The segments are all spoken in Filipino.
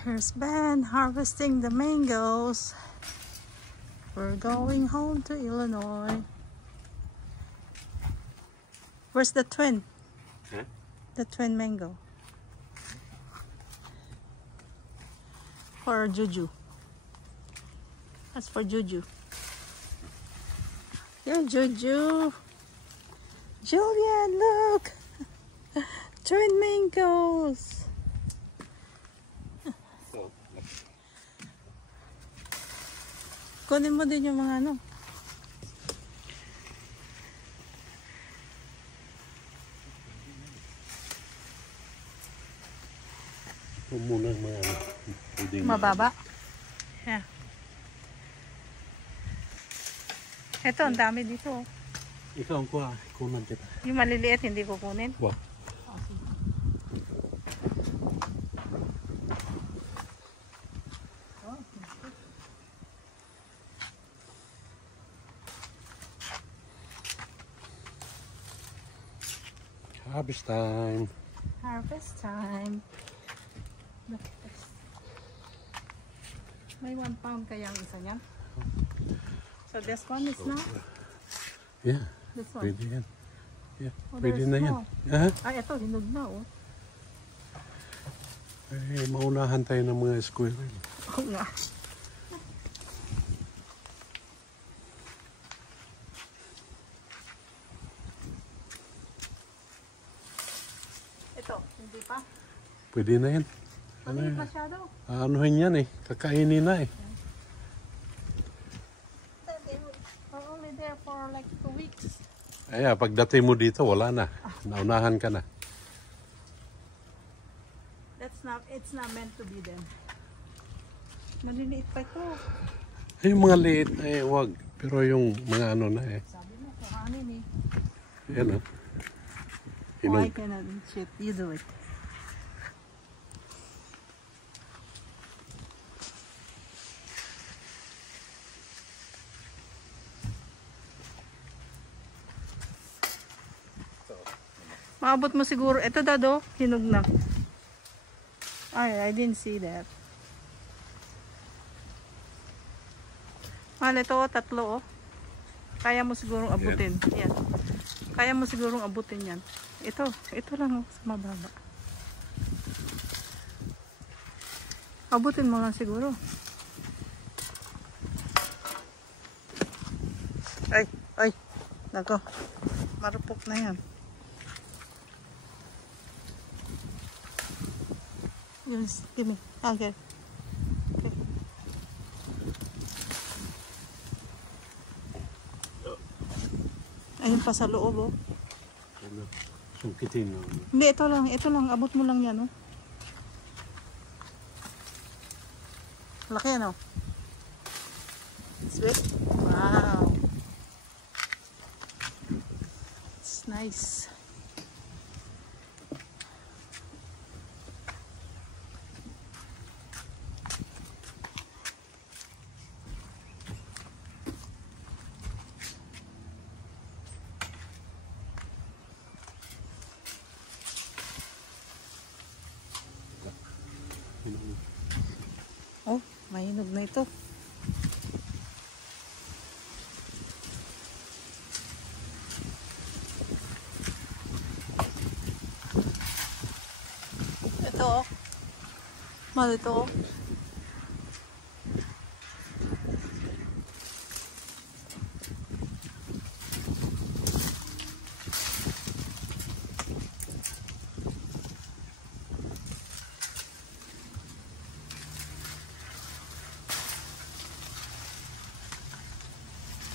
Here's Ben harvesting the mangoes. We're going home to Illinois. Where's the twin? Huh? The twin mango. For Juju. That's for Juju. Here, Juju. Julian, look! Twin mangoes. Kunin mo din yung mga ano. Muna mga ano. Mababa. Yeah. Ito, ang dami dito. Ikaw ang kuha. Kunan kita. Yung maliliit, hindi ko kunin. Wow. Harvest time. Harvest time. Look at this. May 1 pound kaya ang isa niyan. So this one is not? Yeah. This one? Pwede yan. Yeah. Oh, Pwede there's na yan. small. Ay, ito, hinog na oh. Eh, maunahan tayo ng mga squirrel. Oo nga. Ito, hindi pa. Pwede na yan. Maliit masyado. Anuhin yan eh. Kakainin na eh. We're only there for like 2 weeks. Ay, pagdating mo dito, wala na. Naunahan ka na. It's not meant to be then. Maliliit pa ito. Ay, yung mga liit, eh, wag. Pero yung mga ano na eh. Sabi mo, kuhanin eh. Yan ah. Why cannot shit? You do it. Maabot mo siguro. Ito dado, hinog na. Ay, I didn't see that. Mahal ito, 3 oh. Kaya mo sigurong abutin. Yan. Kaya mo sigurong abutin yan. Ito lang oh, sa mababa. Abutin mo lang siguro. Ay. Nako. Marupok na yan. Yes, give me. Okay. Ayun pa sa loob oh. Sungkitin mo. Hindi, ito lang. Abot mo lang yan oh. Laki ano? Sweet? Wow. It's nice. Oh, mahinog na ito. Ito oh. Mahal ito oh.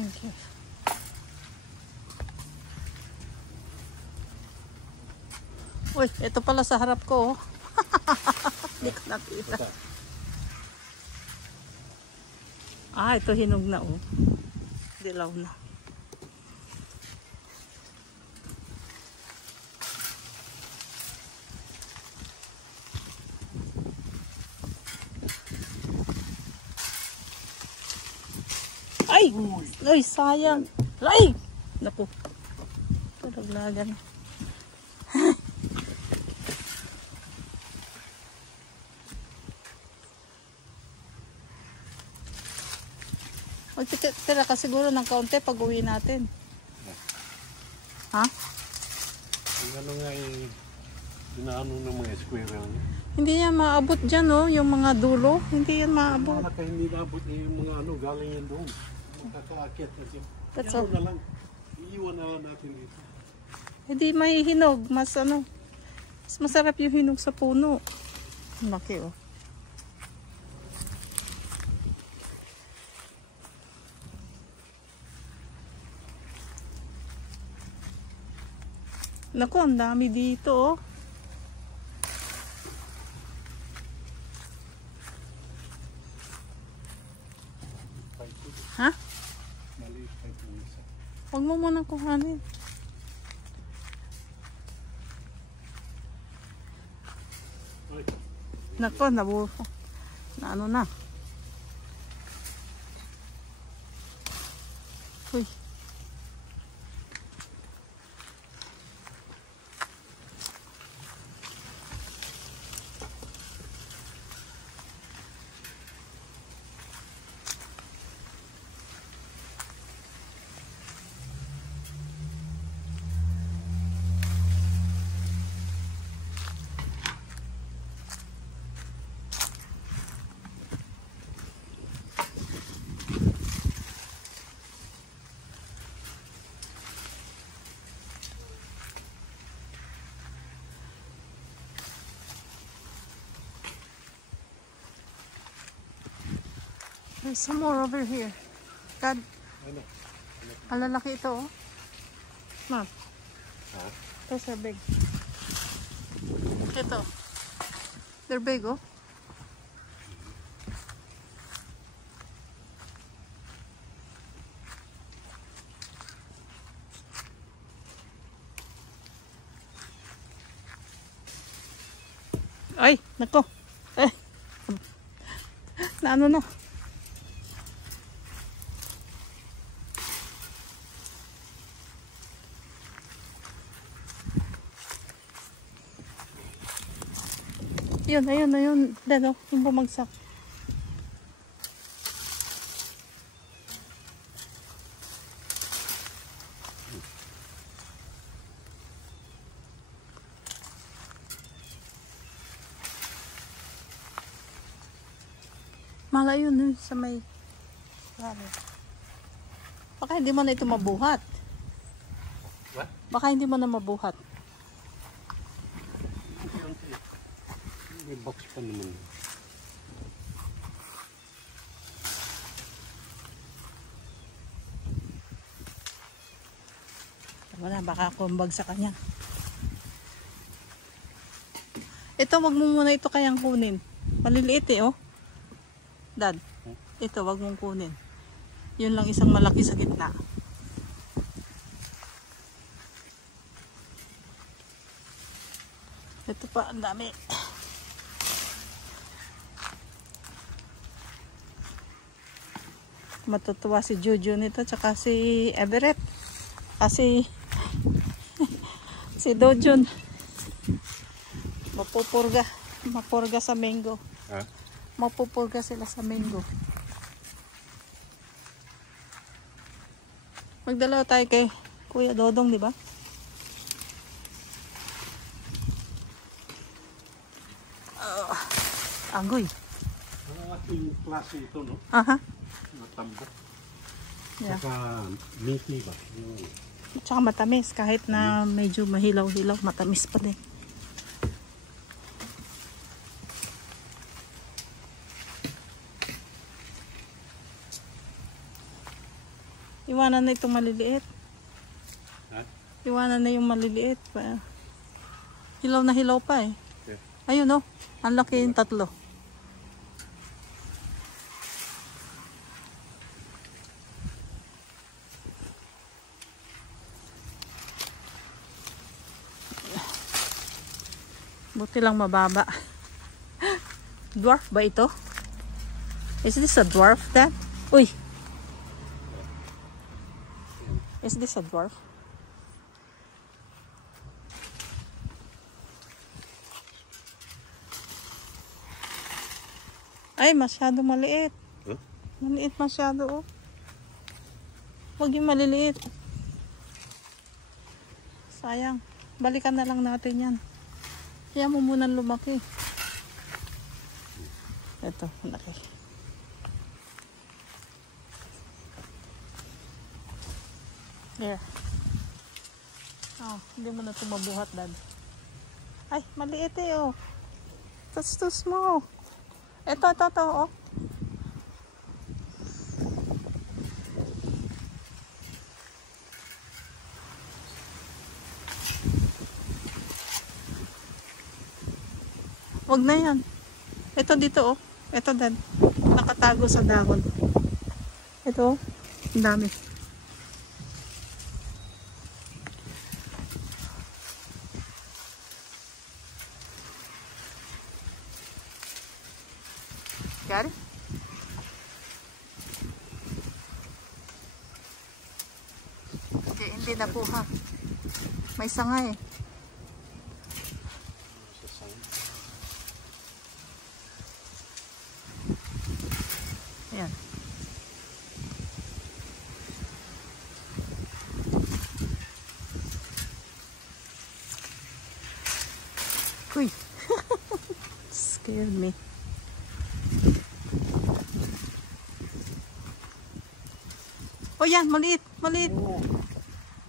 Thank you. Uy, ito pala sa harap ko. Hindi ko nakita. Ah, ito hinog na oh. Dilaw na. Ay! Ay, sayang. Ay! Naku. Talaglagan. Magtitira ka siguro ng kaunti pag uwi natin. Ha? Ang ano nga inaano ng mga squirrel. Hindi yan maabot dyan, oh. Yung mga dulo. Hindi yan maabot. Kaya hindi naabot yung mga ano, galing yan doon. Makakaakyat na siya. That's Iwan all. na lang. Iiwan na lang natin dito. Hindi may hinog. Mas ano. Mas masarap yung hinog sa puno. Laki, oh. Naku, ang dami dito, oh. Ha? Maliit pa yung isa. Huwag mo munang kuhanin. Ay, Naku, nabuho. Na ano na. Uy. There's some more over here. God. ano? Ang lalaki ito, oh. Ma'am. Ha? Ito, sir, big. Ito. They're big, oh. Ay, nako. Eh. Na ano na. Yun, ayun, ayun. Dado, yung bumagsak. Malayo nun sa may... Baka hindi mo na ito mabuhat. What? Baka hindi mo na mabuhat. May box pa naman. Wala, baka kumbag sa kanya. Ito, wag mo muna ito kayang kunin. Maliliit eh, oh. Dad, ito, wag mong kunin. Yun lang isang malaki sa gitna. Ito pa, ang dami. Matutuwa si Jojo nito, tsaka si Everett. Kasi si Dojun mapupurga sa mango. Ha? Mapupurga sila sa mango. Magdalaw tayo kay Kuya Dodong, di ba? Agoy. Ang ating klase ito, no? Aha. Matambok. Yeah. Saka meaty ba? Yung... Tsaka matamis, kahit na medyo mahilaw-hilaw, matamis pa din. Iwanan na itong maliliit. Ha? Iwanan na yung maliliit. Hilaw na hilaw pa eh. Okay. Ayun oh, ang laki yung tatlo. Buti lang mababa. Dwarf ba ito? Is this a dwarf, Dad? Uy! Is this a dwarf? Ay, masyado maliit. Huh? Maliit masyado, oh. Huwag yung maliliit. Sayang. Balikan na lang natin yan. Kaya mo munang lumaki. Ito, laki. There. Oh, hindi mo na ito mabuhat, Dad. Ay, maliit eh, oh. That's too small. Ito, oh. Wag na yan. Ito dito, oh. Ito, Dad. Nakatago sa dahon. Ito, oh. Ang dami. Got it? Okay, hindi nakuha. May sanga eh. Ayan. Uy. Scared me. Oh yan, maliit, maliit. Oo.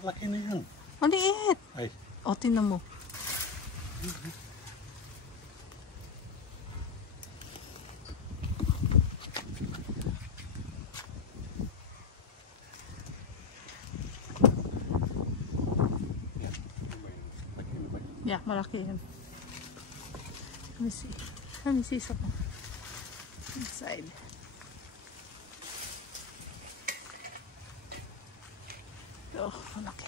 Laki na yan. Maliit. Ay. O, tingnan mo. Yeah, malaki yan. Let me see. Let me see something. Inside. Oh, malaki.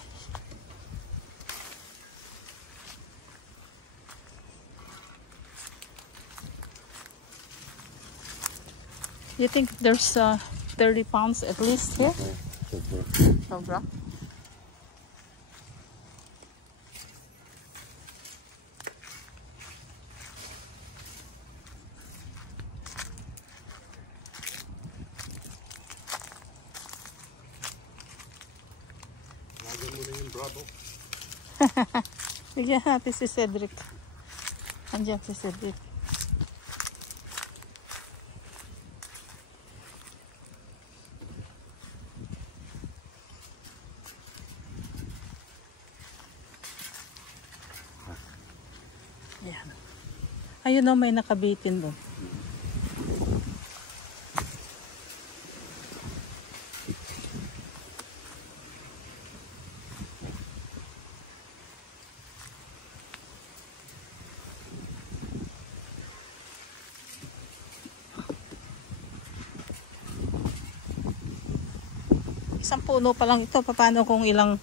You think there's 30 pounds at least here? Sobra. Lagyan mo na yung bravo. Bigyan natin si Cedric. Andiyan si Cedric. Ayan. Ayun o, may nakabitin doon. Isang puno pa lang ito. Paano kung ilang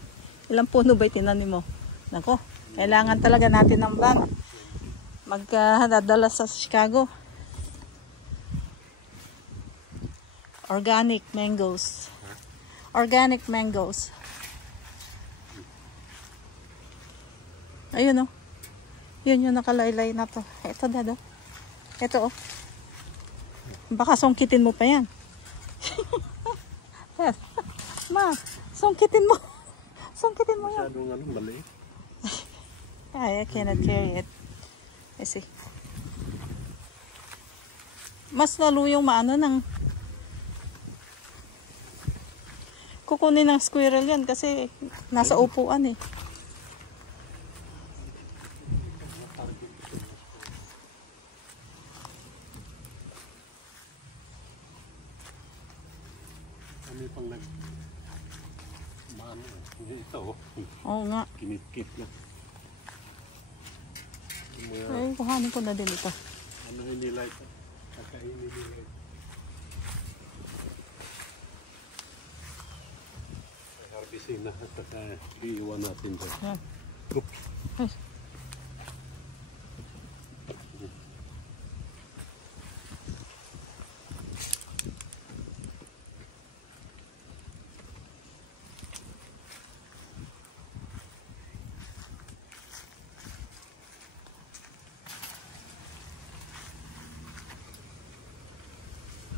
puno ba itinanim mo? Nako, kailangan talaga natin ng van. Magdadala sa Chicago. Organic mangoes. Organic mangoes. Ayun oh. Yun yung nakalaylay na to. Ito dado. Ito oh. Baka sungkitin mo pa yan. Ma, sungkitin mo. Sungkitin mo yan. Masyadong maliit. I cannot carry it. I see. Mas lalo yung maano ng kukunin ng squirrel yan kasi nasa upuan eh. Kami pang maano. Ito. Oo nga. Kinikip na. Ay, kuhanin ko na din ito. Ano nila ito? Kakainin nila ito. Harbisin na at iiwan natin dyan. Yan. Oops. Ay.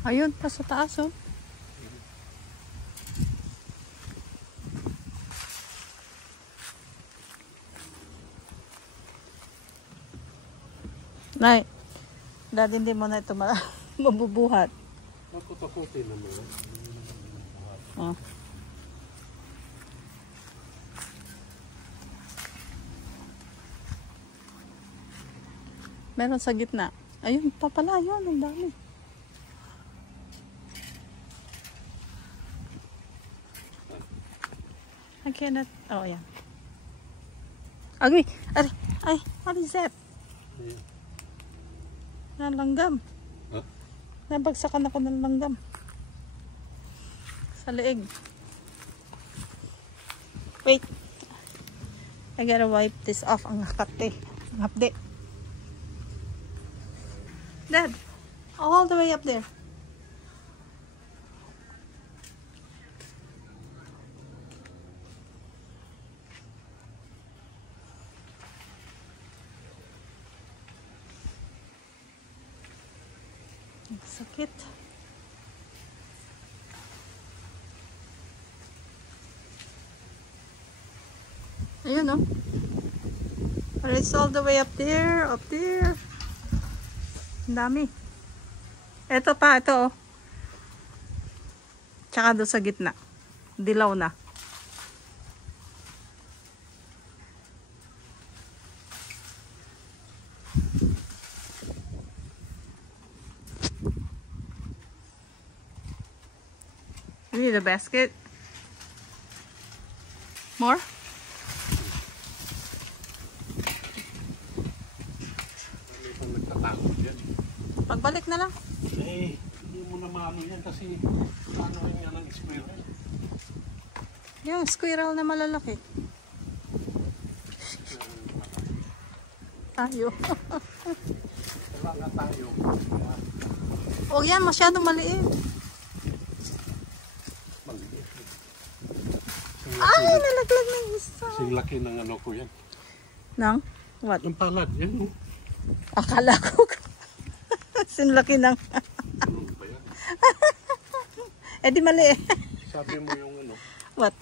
Ayun, pa sa taas oh. Nay, dad, hindi mo na ito mabubuhat. Takot-takutin naman. Oh. Meron sa gitna. Ayun pa pala, yun. Ang dami. I cannot. Oh, yeah. Agri. Ay, what is that? Nalanggam. Huh? Nabagsakan ako ng langgam. Sa leeg. Wait. I gotta wipe this off. Ang hakate. Ang hapde. Dad, all the way up there. Sakit. Ayun, no? It's all the way up there, up there. Ang dami. Ito pa, ito, oh. Tsaka doon sa gitna. Dilaw na. You need a basket? More? Pagbalik na lang. Eh, hindi mo na maano yan kasi ano yan ang squirrel. Yung squirrel na malalaki. Tayo. Wala nga tayo. Huwag yan, masyadong maliit. Maliit. Ay, nalaglag na yung isa. Kasing laki ng ano ko yan. Nang? What? Yung palad, yan. Akala ko. Sinlaki ng... Ano ba yan? Eh di mali eh. Sabi mo yung ano. What?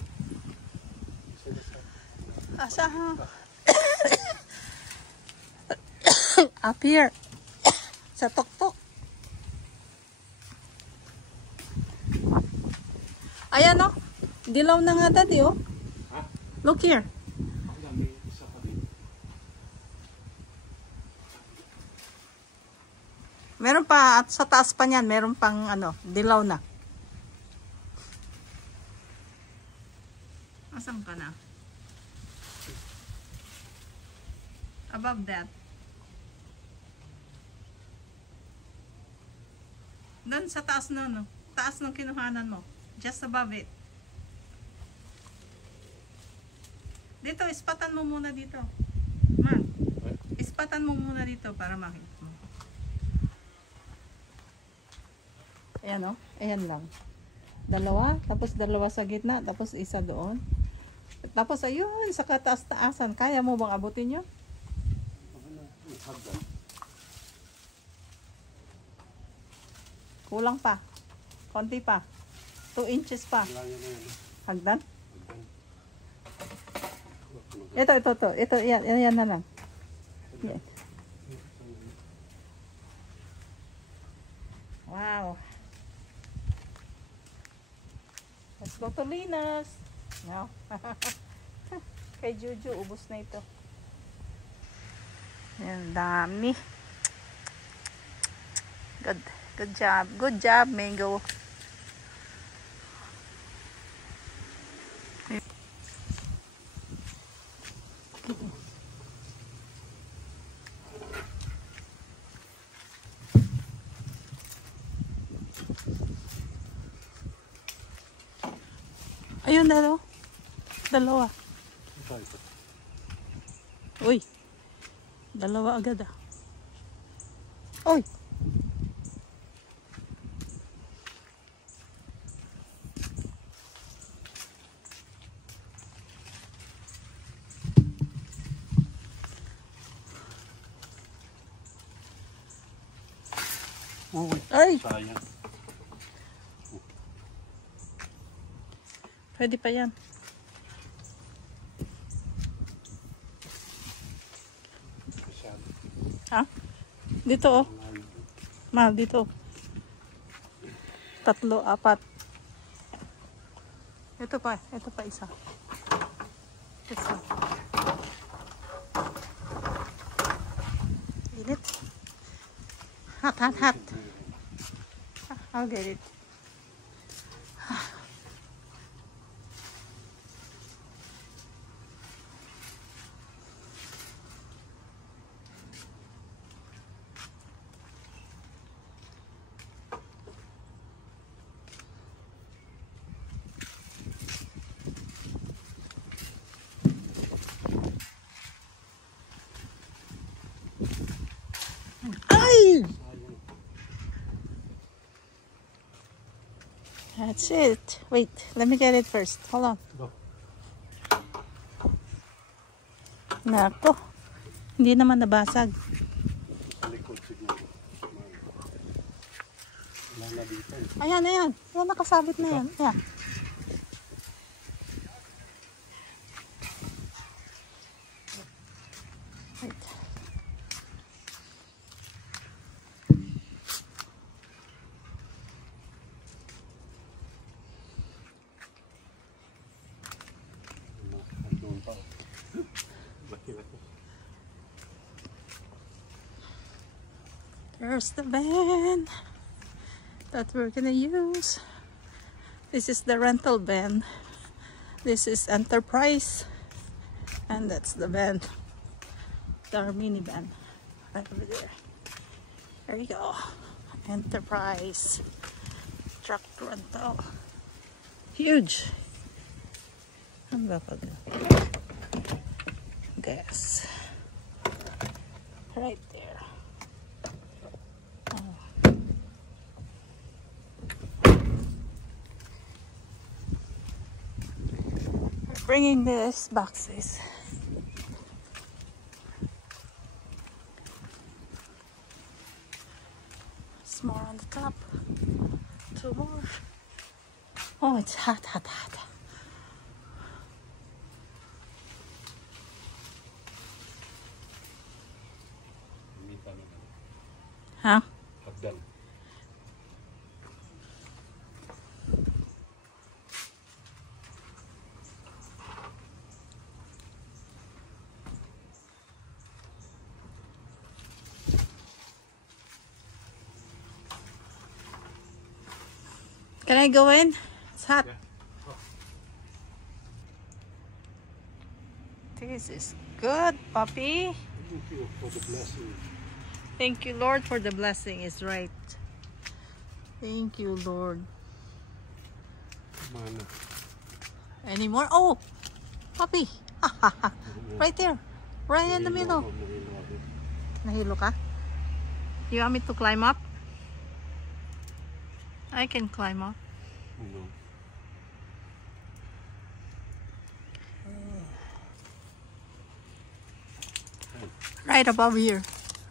Asa ha? Up here. Sa tuktok. Ayan o. Dilaw na nga daddy oh. Ha? Look here. Ang dami, isa pa rin. Meron pa at sa taas pa niyan, meron pang ano, dilaw na. Asan ka na? Above that. Doon sa taas na, no? Taas ng kinuhanan mo. Just above it. Dito, ispatan mo muna dito. Ma, ispatan mo muna dito para makita mo. Ayan o. Ayan lang. Dalawa. Tapos dalawa sa gitna. Tapos isa doon. Tapos ayun. Sa kataas-taasan. Kaya mo bang abutin yun? Kulang pa. Konti pa. 2 inches pa. Hagdan? Ito. Ito, yan na lang. Yan. Wow. Let's go to Linas. No. Kay Juju, ubos na ito. Yan, dami. Good job. Good job, Mango. Ayun na, dalawa. Uy, dalawa agad ah. Uy. Ay. Sayang. Pwede pa yan. Ha? Dito oh. Mahal dito. 3, 4. Ito pa isa. Isa. Init. Hot. I'll get it. Ay! That's it. Wait, let me get it first. Hold on. Nako. Hindi naman nabasag. Ayan. Ayan, nakasabit na yan. Ayan. Wait. There's the van that we're gonna use. This is the rental van. This is Enterprise, and that's the van, our minivan right over there. There you go. Enterprise truck rental. Huge. Ang bakal. Gas. Right there. Oh. We're bringing these boxes. It's more on the top. 2 more. Oh, it's hot. Huh? Hagdan. Can I go in? It's hot. Yeah. Oh. This is good, puppy. Thank you for the blessing. Thank you, Lord, for the blessing. Is right. Thank you, Lord. Come on. Any more? Oh, puppy. Right there. Right in the middle. Nahilo ka? You want me to climb up? I can climb up. No. Right above here.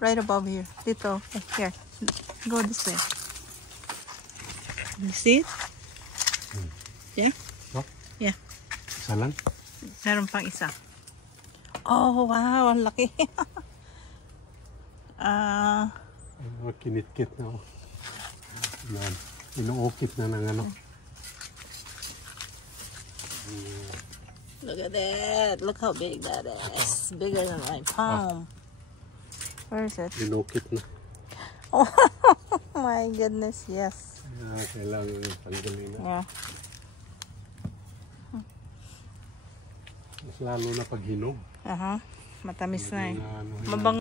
Right above here. Dito. Here. Go this way. You see it? Yeah? No? Yeah. Isa lang? Meron pang isa. Oh, wow. Ang laki. Kinit-kit na. Yan. Inuukit na ng ano. Look at that. Look how big that is. Bigger than my palm. Where is it? Inukit na. Oh my goodness, yes. Kailangan tanggalin na. Yeah. Mas lalo na pag hinog. Matamis na eh. Ano, Mabang